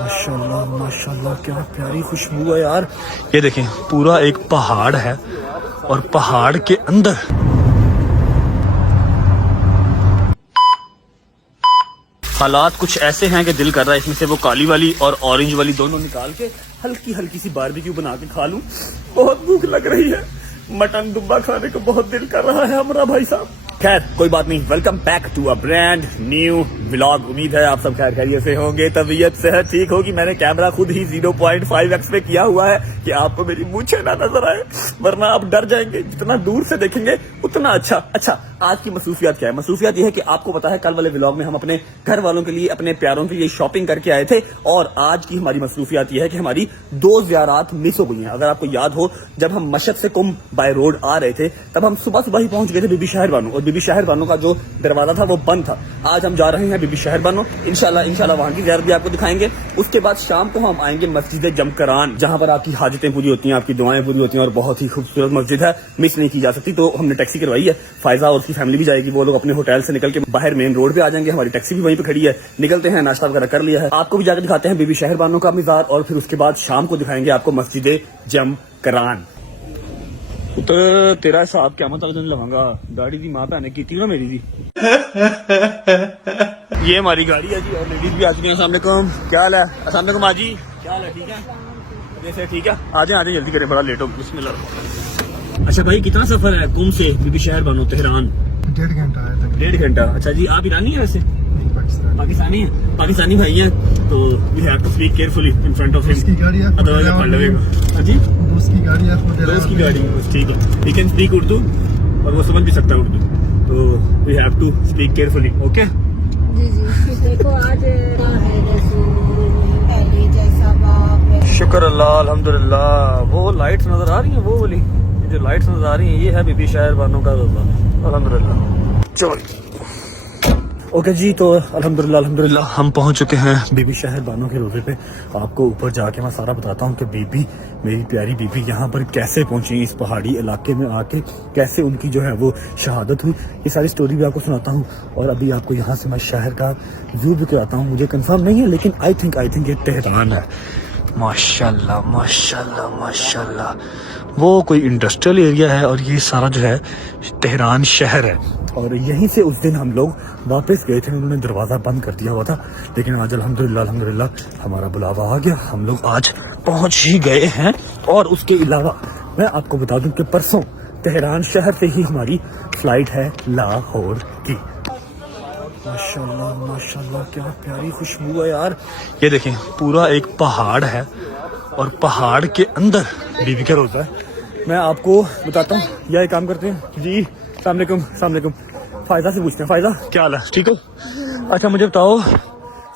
ماشاءاللہ ماشاءاللہ کیا پیاری خوشبو ہے یار. یہ دیکھیں پورا ایک پہاڑ ہے اور پہاڑ کے اندر حالات کچھ ایسے ہیں کہ دل کر رہا ہے اس میں سے وہ کالی والی اور اورنج والی دونوں نکال کے ہلکی ہلکی سی باربیکیو بنا کے کھا لوں. بہت بھوک لگ رہی ہے, مٹن دبا کھانے کو بہت دل کر رہا ہے ہمارا بھائی صاحب. خیر کوئی بات نہیں, welcome back to a brand new vlog. امید ہے آپ سب خیر خیریت سے ہوں گے, طبیعت صحت ٹھیک ہوگی. میں نے کیمرہ خود ہی 0.5x پہ کیا ہوا ہے کہ آپ کو میری مونچھیں نہ نظر آئے, ورنہ آپ ڈر جائیں گے. جتنا دور سے دیکھیں گے اتنا اچھا. آج کی مصروفیات کیا ہے؟ مصروفیات یہ ہے کہ آپ کو پتا ہے کل والے ولاگ میں ہم اپنے گھر والوں کے لیے, اپنے پیاروں کے لیے شاپنگ کر کے آئے تھے, اور آج کی ہماری مصروفیات یہ ہے کہ ہماری 2 زیارات مس ہو گئی ہیں. اگر آپ کو یاد ہو, جب ہم مشہد سے کم بائی روڈ آ رہے تھے تب ہم صبح ہی پہنچ گئے تھے بی بی شہر بانو, اور بی بی شہر بانو کا جو دروازہ تھا وہ بند تھا. آج ہم جا رہے ہیں بی بی شہر بانو, انشاءاللہ وہاں کی زیارت بھی آپ کو دکھائیں گے. اس کے بعد شام کو ہم آئیں گے مسجد جمکران, جہاں پر آپ کی حاجتیں پوری ہوتی ہیں, آپ کی دعائیں پوری ہوتی ہیں, اور بہت ہی خوبصورت مسجد ہے, مس نہیں کی جا سکتی. تو ہم نے ٹیکسی کروائی ہے, فائزہ اور اس کی فیملی بھی جائے گی. وہ لوگ اپنے ہوٹل سے نکل کے باہر مین روڈ پہ آ جائیں گے, ہماری ٹیکسی بھی وہیں پہ کھڑی ہے. نکلتے ہیں, ناشتہ وغیرہ کر لیا ہے, آپ کو بھی جا کے دکھاتے ہیں بی بی شہر بانو کا مزار, اور پھر اس کے بعد شام کو دکھائیں گے آپ کو مسجد جمکران. تو تیرا حساب قیامت والے دن لگاؤں گا. گاڑی دی ماں بہن کی تھی نا میری دی. یہ ہماری گاڑی ہے جی, اور لیڈیز بھی آ چکی ہیں. السلام علیکم, کیا حال ہے؟ السلام علیکم آجی, کیا حال ہے؟ ٹھیک ہے جیسے, ٹھیک ہے, آ جائیں جلدی کریں, بڑا لیٹ ہو. بسم اللہ. اچھا بھائی, کتنا سفر ہے قم سے بی بی شہر بانو تہران؟ 1.5 گھنٹہ ہے. 1.5 گھنٹہ. اچھا جی, آپ ایرانی ہیں ویسے؟ پاکستانی ہیں, پاکستانی بھائی ہیں, تو we have to speak carefully in front of ہم. اس کی گاڑی ہے, ادروائز آپ پڑھ لے گا. ہاں جی, اس کی گاڑی ہے, اس کی گاڑی. ٹھیک ہے, وی کین اسپیک اردو, اور وہ سمجھ بھی سکتا ہے اردو, تو we have to speak carefully. Okay جی دیکھو آج پہلے جیسا باپ. شکر اللہ, الحمدللہ. وہ لائٹس نظر آ رہی ہیں, وہ والی جو لائٹس نظر آ رہی ہیں, یہ ہے بی بی شہر بانو کا روزہ. الحمدللہ. چلو اوکے جی, تو الحمدللہ ہم پہنچ چکے ہیں بی بی شہر بانو کے روزے پہ. آپ کو اوپر جا کے میں سارا بتاتا ہوں کہ بی بی, میری پیاری بی بی یہاں پر کیسے پہنچی, اس پہاڑی علاقے میں آ کے کیسے ان کی جو ہے وہ شہادت ہوئی. یہ ساری سٹوری بھی آپ کو سناتا ہوں, اور ابھی آپ کو یہاں سے میں شہر کا ویو بھی کراتا ہوں. مجھے کنفرم نہیں ہے, لیکن آئی تھنک یہ تہران ہے. ماشاءاللہ ماشاءاللہ ماشاءاللہ. وہ کوئی انڈسٹریل ایریا ہے, اور یہ سارا جو ہے تہران شہر ہے. اور یہیں سے اس دن ہم لوگ واپس گئے تھے, انہوں نے دروازہ بند کر دیا ہوا تھا, لیکن آج الحمدللہ ہمارا بلاوا آ گیا, ہم لوگ آج پہنچ ہی گئے ہیں. اور اس کے علاوہ میں آپ کو بتا دوں کہ پرسوں تہران شہر سے ہی ہماری فلائٹ ہے لاہور کی. ماشاءاللہ ماشاءاللہ کیا پیاری خوشبو ہے یار. یہ دیکھیں پورا ایک پہاڑ ہے, اور پہاڑ کے اندر بی بی کا روزہ ہے. میں آپ کو بتاتا ہوں, یا ایک کام کرتے ہیں جی. السلام علیکم. فائزہ سے پوچھتے ہیں, فائزہ کیا حال ہے, ٹھیک ہو؟ اچھا مجھے بتاؤ,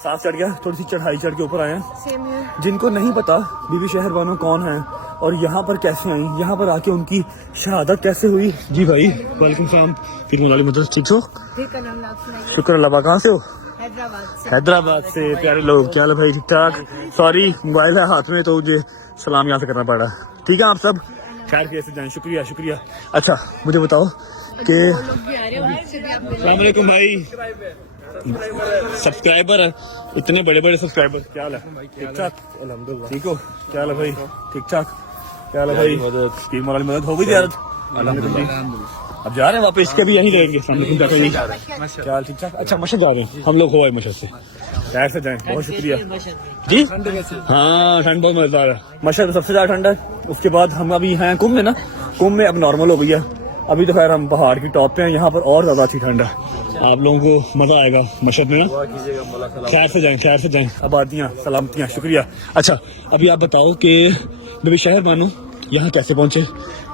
سانس چڑھ گیا, تھوڑی سی چڑھائی چڑھ کے اوپر آئے ہیں. جن کو نہیں پتا بی بی شہر بانو کون ہے اور یہاں پر کیسے آئیں, یہاں پر آ کے ان کی شہادت کیسے ہوئی. جی بھائی وعلیکم السلام. پھر والی مدد, ٹھیک ہو؟ شکر اللہ. کہاں سے ہو؟ حیدرآباد سے. پیارے لوگ, کیا حال ہے بھائی, ٹھیک ٹھاک؟ سوری موبائل ہے ہاتھ میں, تو مجھے سلام یہاں سے کرنا پڑا. ٹھیک ہے آپ سب خیر کیسے جائیں, شکریہ. اچھا مجھے بتاؤ کہ السلام علیکم بھائی, سبسکرائبر ہے اتنے بڑے سبسکرائبر, کیا حال ہے, ٹھیک ٹھاک؟ الحمدللہ. ٹھیک ہو, کیا حال ہے بھائی, ٹھیک ٹھاک؟ کیا حال ہے بھائی, اسکیم والی مدد ہو گئی زیارت؟ الحمدللہ. اب جا رہے ہیں واپس, کے بھی یہیں رہیں گے. کیا حال, ٹھیک ٹھاک؟ اچھا مشہد جا رہے ہیں ہم لوگ, ہو آئے مشہد سے, خیر سے جائیں. بہت شکریہ جی. ہاں ٹھنڈ بہت مزیدار ہے, مشہد سب سے زیادہ ٹھنڈ ہے. اس کے بعد ہم ابھی ہیں کم میں نا, کم میں اب نارمل ہو گئی ہے. ابھی تو خیر ہم پہاڑ کی ٹاپ پہ ہیں, یہاں پر اور زیادہ اچھی ٹھنڈ ہے. آپ لوگوں کو مزہ آئے گا مشہد میں نا. خیر سے جائیں. آبادیاں سلامتیاں, شکریہ. اچھا ابھی آپ بتاؤ کہ بی بی شہر بانو یہاں کیسے پہنچے,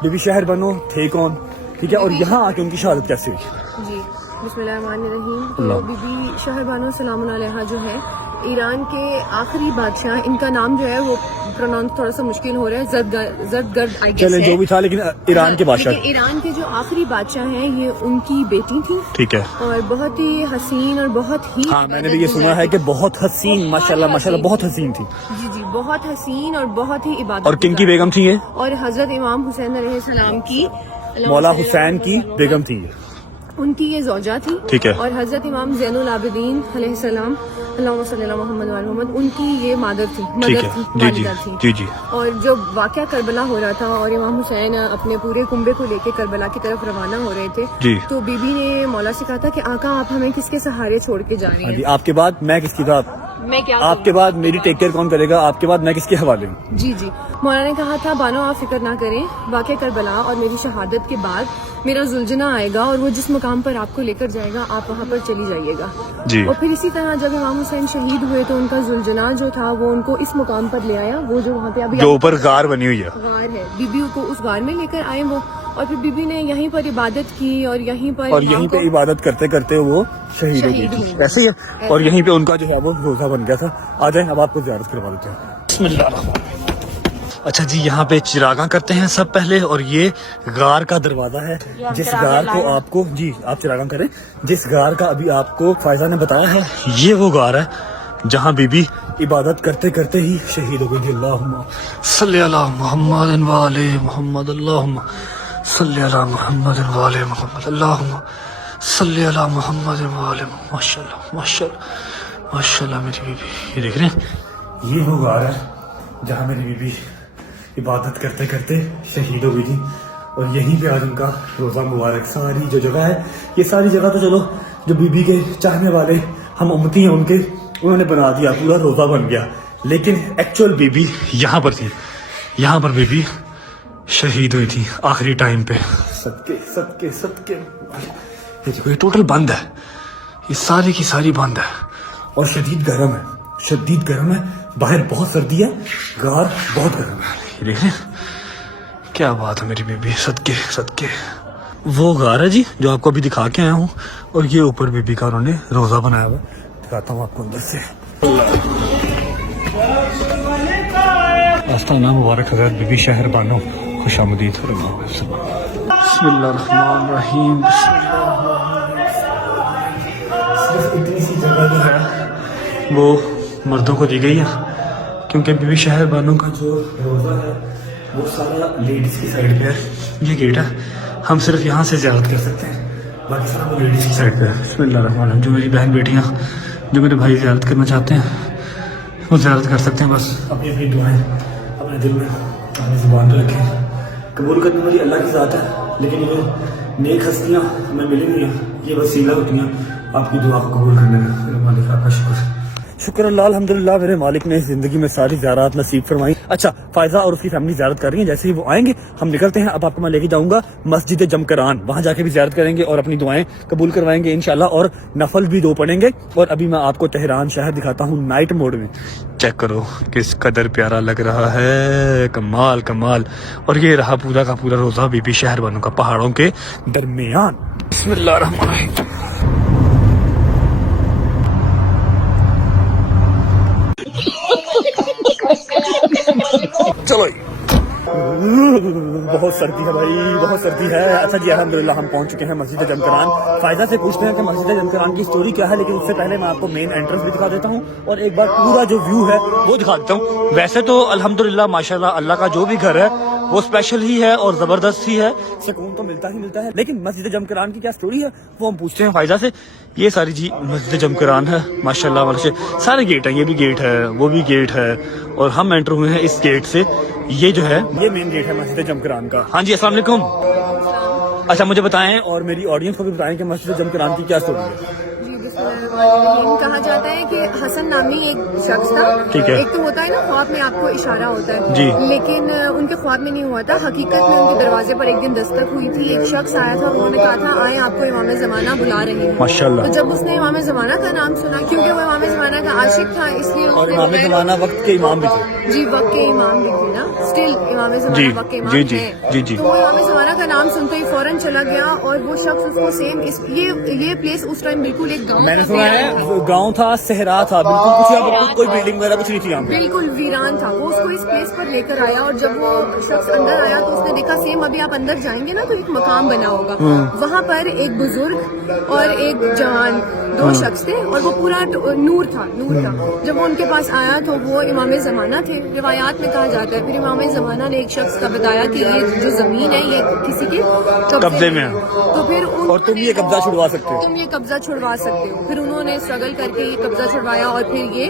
بی بی شہر بانو تھے کون, ٹھیک ہے, اور یہاں آ کے ان کی شہادت کیسے ہوئی. جی بسم اللہ الرحمن الرحیم. تو بی بی شہر بانو سلام علیہا جو ہے ایران کے آخری بادشاہ, ان کا نام جو ہے وہ پروناؤنس تھوڑا سا مشکل ہو رہا ہے, زردگرد آئی گیس ہے, جو بھی تھا, لیکن ایران کے بادشاہ, ایران کے جو آخری بادشاہ ہیں, یہ ان کی بیٹی تھی. ٹھیک ہے, اور بہت ہی حسین اور بہت ہی, ہاں میں نے بھی یہ سنا ہے کہ بہت حسین, ماشاءاللہ بہت حسین تھی. جی بہت حسین اور بہت ہی عبادت. اور کن کی بیگم تھی یہ؟ اور حضرت امام حسین علیہ السلام کی, مولا حسین کی بیگم تھی, ان کی یہ زوجہ تھی. ٹھیک ہے. اور حضرت امام زین العابدین علیہ السلام, اللہم صلی اللہ محمد و علی محمد، ان کی یہ مادر تھی، ٹھیک مدر ہے، تھی، جی جی والدہ تھی. جی جی. اور جب واقعہ کربلا ہو رہا تھا اور امام حسین اپنے پورے کنبے کو لے کے کربلا کی طرف روانہ ہو رہے تھے، جی. تو بی بی نے مولا سے کہا تھا کہ آقا آپ ہمیں کس کے سہارے چھوڑ کے جا رہے ہاں ہیں؟ جی. آپ کے بعد میں کس کی تھا؟ میں کیا آپ کے بعد میری ٹیک کیئر کون کرے گا؟ آپ کے بعد میں کس کے حوالے ہوں؟ جی جی. مولانا نے کہا تھا بانو آپ فکر نہ کریں، واقعہ کربلا اور میری شہادت کے بعد میرا زلجنا آئے گا اور وہ جس مقام پر آپ کو لے کر جائے گا آپ وہاں پر چلی جائیے گا. جی. اور پھر اسی طرح جب امام حسین شہید ہوئے تو ان کا زلجنا جو تھا وہ ان کو اس مقام پر لے آیا، وہ جو وہاں پہ ابھی جو اوپر غار بنی ہوئی ہے. غار ہے، بی بی کو اس غار میں لے کر آئے وہ، اور پھر بی بی نے یہیں پر عبادت کی اور یہیں پر اور یہیں پہ عبادت کرتے کرتے وہ شہید ہو گئی شہید تھی. ہوئی. ایسے ہی ہے. اور یہیں پہ ان کا جو ہے وہ روزہ بن گیا تھا. آ جائیں اب آپ کو زیارت کروا دیتے ہیں. بسم اللہ الرحمن الرحیم. اچھا جی، یہاں پہ چراغاں کرتے ہیں سب پہلے، اور یہ غار کا دروازہ ہے جس غار کو آپ کو، جی آپ چراغاں کریں، جس غار کا ابھی آپ کو فائزہ نے بتایا ہے، یہ وہ غار ہے جہاں بی بی عبادت کرتے کرتے ہی شہید ہو گئی تھی. اللہم صلی علی محمد وآل محمد، اللہم صلی علی محمد وآل محمد، اللہم صلی علی محمد وآل محمد. ماشاء اللہ ماشاء اللہ ماشاء اللہ میری بی بی. یہ دیکھ رہے ہیں، یہ وہ غار ہے جہاں میری بی بی عبادت کرتے کرتے شہید ہو گئی تھی. اور یہیں پہ آج ان کا روزہ مبارک. ساری جو جگہ ہے، یہ ساری جگہ تو چلو جو بی بی کے چاہنے والے ہم امتی ہیں ان کے، انہوں نے بنا دیا، پورا روزہ بن گیا. لیکن ایکچوئل بی بی یہاں پر تھی، یہاں پر بی بی شہید ہوئی تھی آخری ٹائم پہ. صدقے صدقے صدقے. یہ دیکھو، یہ ٹوٹل بند ہے، یہ ساری کی ساری بند ہے. اور شدید گرم ہے، شدید گرم ہے. باہر بہت سردی ہے، غار بہت گرم ہے. یہ دیکھیں کیا بات ہے میری بی بی. صدقے صدقے. وہ غار ہے جی جو آپ کو ابھی دکھا کے آیا ہوں، اور یہ اوپر بی بی کا انہوں نے روزہ بنایا ہوا. دکھاتا ہوں آپ کو اندر سے. آستانہ مبارک حضرت بی بی شہر بانو، خوش آمدید. بسم اللہ الرحمن الرحیم. صرف اتنی سی جگہ جو ہے وہ مردوں کو دی گئی ہے، کیونکہ بی بی شہر بانو کا جو روزہ ہے وہ سارا لیڈیز کی سائڈ پہ ہے. یہ گیٹ ہے، ہم صرف یہاں سے زیارت کر سکتے ہیں، باقی سارا وہ لیڈیز کی سائڈ پہ ہے. بسم اللہ الرحمن الرحیم. جو میری بہن بیٹیاں، جو میرے بھائی زیارت کرنا چاہتے ہیں وہ زیارت کر سکتے ہیں. بس اپنی اپنی دعائیں اپنے دل میں اپنی زبان پہ رکھیں. قبول کرنے والی اللہ کی ذات ہے، لیکن یہ نیک ہستیاں ہمیں ملیں گی، یہ وسیلہ ہوتی ہیں آپ کی دعا کو قبول کرنے میں. میرے مالک آپ کا شکر. شکر اللہ، الحمدللہ میرے مالک نے زندگی میں ساری زیارات نصیب فرمائی. اچھا، فائزہ اور اس کی فیملی زیارت کر رہی ہیں، جیسے ہی وہ آئیں گے ہم نکلتے ہیں. اب آپ کو میں لے کے جاؤں گا مسجد جمکران، وہاں جا کے بھی زیارت کریں گے اور اپنی دعائیں قبول کروائیں گے انشاءاللہ، اور نفل بھی 2 پڑھیں گے. اور ابھی میں آپ کو تہران شہر دکھاتا ہوں نائٹ موڈ میں. چیک کرو کس قدر پیارا لگ رہا ہے، کمال کمال. اور یہ رہا پورا کا پورا روزہ بی بی شہر بانو کا پہاڑوں کے درمیان. بسم اللہ الرحمن الرحیم. چلو بہت سردی ہے بھائی، بہت سردی ہے. اچھا جی، الحمدللہ ہم پہنچ چکے ہیں مسجد جمکران. فائزہ سے پوچھتے ہیں کہ مسجد جمکران کی سٹوری کیا ہے، لیکن اس سے پہلے میں آپ کو مین انٹرنس بھی دکھا دیتا ہوں اور ایک بار پورا جو ویو ہے وہ دکھا دیتا ہوں. ویسے تو الحمدللہ ماشاءاللہ اللہ کا جو بھی گھر ہے وہ اسپیشل ہی ہے اور زبردست ہی ہے، سکون تو ملتا ہی ملتا ہے. لیکن مسجد جمکران کی کیا سٹوری ہے وہ ہم پوچھتے ہیں فائزہ سے. یہ ساری جی مسجد جمکران ہے ماشاءاللہ، ماشاءاللہ سارے گیٹ ہیں، یہ بھی گیٹ ہے، وہ بھی گیٹ ہے، اور ہم انٹر ہوئے ہیں اس گیٹ سے. یہ جو ہے یہ مین گیٹ ہے مسجد جمکران کا. ہاں جی، السلام علیکم. اچھا مجھے بتائیں اور میری آڈینس کو بھی بتائیں کہ مسجد جمکران کی کیا سٹوری ہے. کہا جاتا ہے کہ حسن نامی ایک شخص تھا. ٹھیک ہے. ایک تو ہوتا ہے نا خواب میں آپ کو اشارہ ہوتا ہے جی، لیکن ان کے خواب میں نہیں ہوا تھا، حقیقت میں ان کے دروازے پر ایک دن دستک ہوئی تھی. ایک شخص آیا تھا، انہوں نے کہا تھا آئیں آپ کو امام زمانہ بلا رہے ہیں. ماشاءاللہ. تو جب اس نے امام زمانہ کا نام سنا، کیونکہ وہ امام زمانہ کا عاشق تھا، اس لیے اور امام زمانہ وقت کے امام بھی تھے. جی وقت کے امام بھی تھے نا، اسٹل امام جی زمانہ وقت کے امام جی جی ہیں. جی جی. تو وہ امام زمانہ کا نام سنتے ہی فوراً چلا گیا، اور وہ شخص اس کو سیم یہ پلیس اس ٹائم بالکل ایک گاؤں، میں نے سنا ہے گاؤں تھا، صحرا تھا، بالکل کچھ کوئی بلڈنگ وغیرہ کچھ نہیں تھی یہاں پہ، بالکل ویران تھا. وہ اس کو اس پلیس پر لے کر آیا، اور جب وہ شخص اندر آیا تو اس نے دیکھا سیم ابھی آپ اندر جائیں گے نا تو ایک مقام بنا ہوگا، وہاں پر ایک بزرگ اور ایک جوان 2 شخص تھے اور وہ پورا نور تھا. جب وہ ان کے پاس آیا تو وہ امام زمانہ تھے. روایات میں کہا جاتا ہے پھر امام زمانہ نے ایک شخص کا بتایا کہ یہ جو زمین ہے یہ کسی کے قبضے میں ہے تو پھر اور تم یہ قبضہ چھڑوا سکتے ہو. تم یہ قبضہ چھڑوا سکتے ہو. پھر انہوں نے اسٹرگل کر کے یہ قبضہ چھڑوایا اور پھر یہ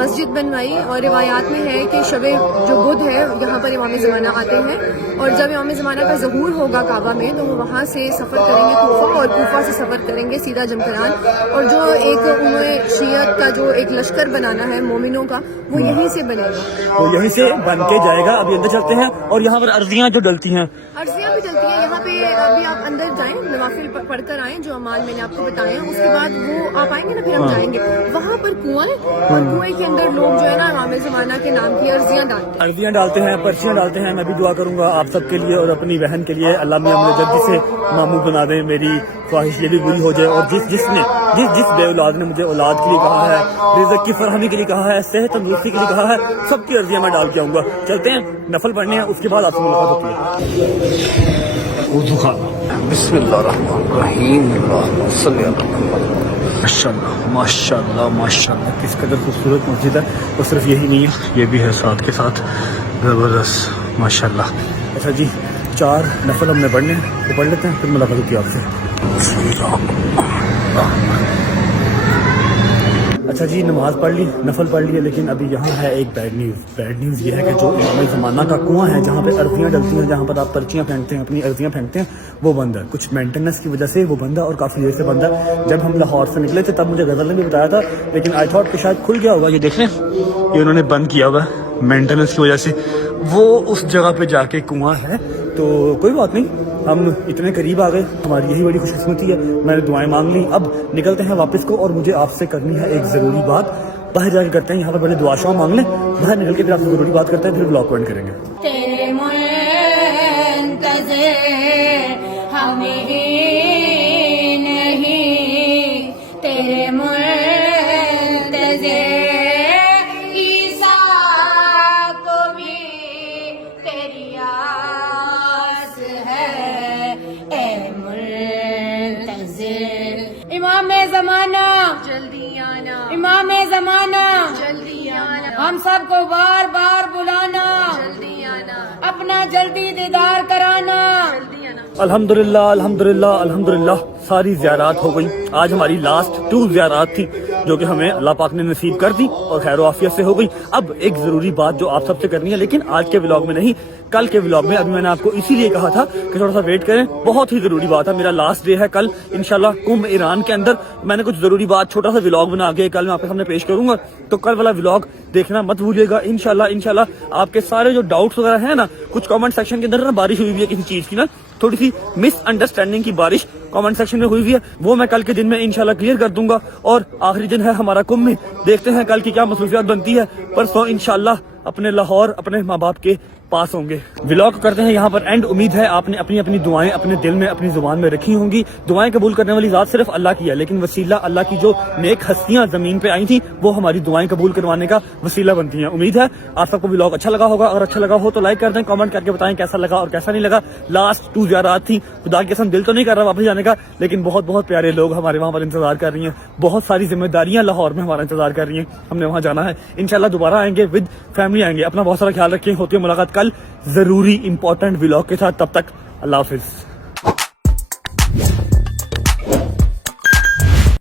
مسجد بنوائی. اور روایات میں ہے کہ شب جو بدھ ہے یہاں پر امام زمانہ آتے ہیں اور جب امام زمانہ کا ظہور ہوگا کعبہ میں تو وہ وہاں سے سفر کریں گے کوفہ اور کوفہ سے سفر کریں گے سیدھا جمکران. اور جو ایک انہیں شیعت کا جو ایک لشکر بنانا ہے مومنوں کا وہ یہیں سے بنے گا. وہ یہیں سے بن کے جائے گا. ابھی اندر چلتے ہیں اور یہاں پر عرضیاں جو ڈلتی ہیں عرضیاں بھی چلتی ہیں یہاں پہ. ابھی آپ اندر جائیں نوافل پڑھ کر آئیں جو اعمال میں نے آپ کو بتائے ہیں. اس کے بعد وہ آپ آئیں گے نا پھر ہم جائیں گے وہاں پر کنواں ہے اور کنویں کے اندر لوگ جو ہے نا امام زمانہ کے نام کی عرضیاں ڈالتے ہیں پرچیاں ڈالتے ہیں. میں بھی دعا کروں گا آپ سب کے لیے اور اپنی بہن کے لیے. اللہ میاں مجھے جلدی سے ماموں بنا دیں. میری خواہش یہ بھی پوری ہو جائے. اور جس بے اولاد نے مجھے اولاد کے لیے کہا ہے, رزق کی فراہمی کے لیے کہا ہے, صحت تندرستی کے لیے کہا ہے, سب کی عرضیاں میں ڈال کے آؤں گا. چلتے ہیں نفل پڑھنے ہیں اس کے بعد آپ سے ملاقات ہوتی ہے. وضو خانہ. بسم اللہ الرحمن الرحیم. اللہم صلی علی محمد. ماشاء اللہ کس قدر خوبصورت مسجد ہے. اور صرف یہی نہیں ہے یہ بھی ہے ساتھ کے ساتھ زبردست ماشاء اللہ. اچھا جی 4 نفل ہم نے پڑھنے ہیں تو پڑھ لیتے ہیں پھر ملاقات ہوتی ہے آپ سے. اچھا جی نماز پڑھ لی نفل پڑھ لی لیکن ابھی یہاں ہے ایک بیڈ نیوز یہ ہے کہ جو امام زمانہ کا کنواں ہے جہاں پہ عرضیاں ڈلتی ہیں جہاں پر آپ پرچیاں پھینکتے ہیں اپنی عرضیاں پھینکتے ہیں وہ بند ہے. کچھ مینٹیننس کی وجہ سے وہ بند ہے اور کافی دیر سے بند ہے. جب ہم لاہور سے نکلے تھے تب مجھے غزل نے بھی بتایا تھا لیکن آئی تھاٹ کہ شاید کھل گیا ہوگا. یہ دیکھ لیں یہ انہوں نے بند کیا ہوا ہے مینٹیننس کی وجہ سے. وہ اس جگہ پہ جا کے کنواں ہے تو کوئی بات نہیں. ہم اتنے قریب آ گئے ہماری یہی بڑی خوش قسمتی ہے. میں نے دعائیں مانگ لی. اب نکلتے ہیں واپس کو اور مجھے آپ سے کرنی ہے ایک ضروری بات. باہر جا کے کرتے ہیں. یہاں پر پہلے دعا شعا مانگ لیں باہر نکل کے پھر آپ سے ضروری بات کرتے ہیں پھر بلاگ پوائنٹ کریں گے. تیرے منتظر ہمیں نہیں تیرے منتظر عیسیٰ کو بھی تیری آس ہے اے منتظر. امام زمانہ جلدی آنا. امام زمانہ جلدی آنا. ہم سب کو بار بار بلانا. جلدی آنا. اپنا جلدی دیدار کرانا. جلدی آنا. الحمدللہ ساری زیارات ہو گئی. آج ہماری لاسٹ 2 زیارات تھی جو کہ ہمیں اللہ پاک نے نصیب کر دی اور خیر و عافیت سے ہو گئی. اب ایک ضروری بات جو آپ سب سے کرنی ہے لیکن آج کے ولاگ میں نہیں کل کے ولاگ میں. ابھی میں نے آپ کو اسی لیے کہا تھا کہ تھوڑا سا ویٹ کریں. بہت ہی ضروری بات ہے. میرا لاسٹ ڈے ہے کل انشاءاللہ کنبھ ایران کے اندر. میں نے کچھ ضروری بات چھوٹا سا ولاگ بنا کے کل میں آپ کے سامنے پیش کروں گا تو کل والا ولاگ دیکھنا مت بھولیے گا. انشاءاللہ آپ کے سارے جو ڈاؤٹس وغیرہ ہیں نا کچھ کامنٹ سیکشن کے اندر نا بارش ہوئی ہے کسی چیز کی نا تھوڑی سی مس انڈرسٹینڈنگ کی بارش کامنٹ سیکشن میں ہوئی ہے وہ میں کل کے دن میں انشاءاللہ کلیئر کر دوں گا. اور آخری دن ہے ہمارا کنبھ میں. دیکھتے ہیں کل کی کیا مصروفیات بنتی ہے. پرسوں انشاءاللہ اپنے لاہور اپنے ماں باپ کے پاس ہوں گے. ولاگ کرتے ہیں یہاں پر اینڈ. امید ہے آپ نے اپنی اپنی دعائیں اپنے دل میں اپنی زبان میں رکھی ہوں گی. دعائیں قبول کرنے والی ذات صرف اللہ کی ہے لیکن وسیلہ اللہ کی جو نیک ہستیاں زمین پہ آئی تھیں وہ ہماری دعائیں قبول کروانے کا وسیلہ بنتی ہیں. امید ہے آپ سب کو ولاگ اچھا لگا ہوگا. اگر اچھا لگا ہو تو لائک کر دیں کامنٹ کر کے بتائیں کیسا لگا اور کیسا نہیں لگا. لاسٹ 2 زیارات تھی خدا کی قسم دل تو نہیں کر رہا واپس جانے کا لیکن بہت بہت پیارے لوگ ہمارے وہاں پر انتظار کر رہی ہیں. بہت ساری ذمہ داریاں لاہور میں ہمارا انتظار کر رہی ہیں. ہم نے وہاں جانا ہے انشاءاللہ. دوبارہ آئیں گے ود فیملی آئیں گے. اپنا بہت سارا خیال رکھیں. ہوتی ہے ملاقات کل ضروری امپورٹنٹ ولاگ کے ساتھ. تب تک اللہ حافظ.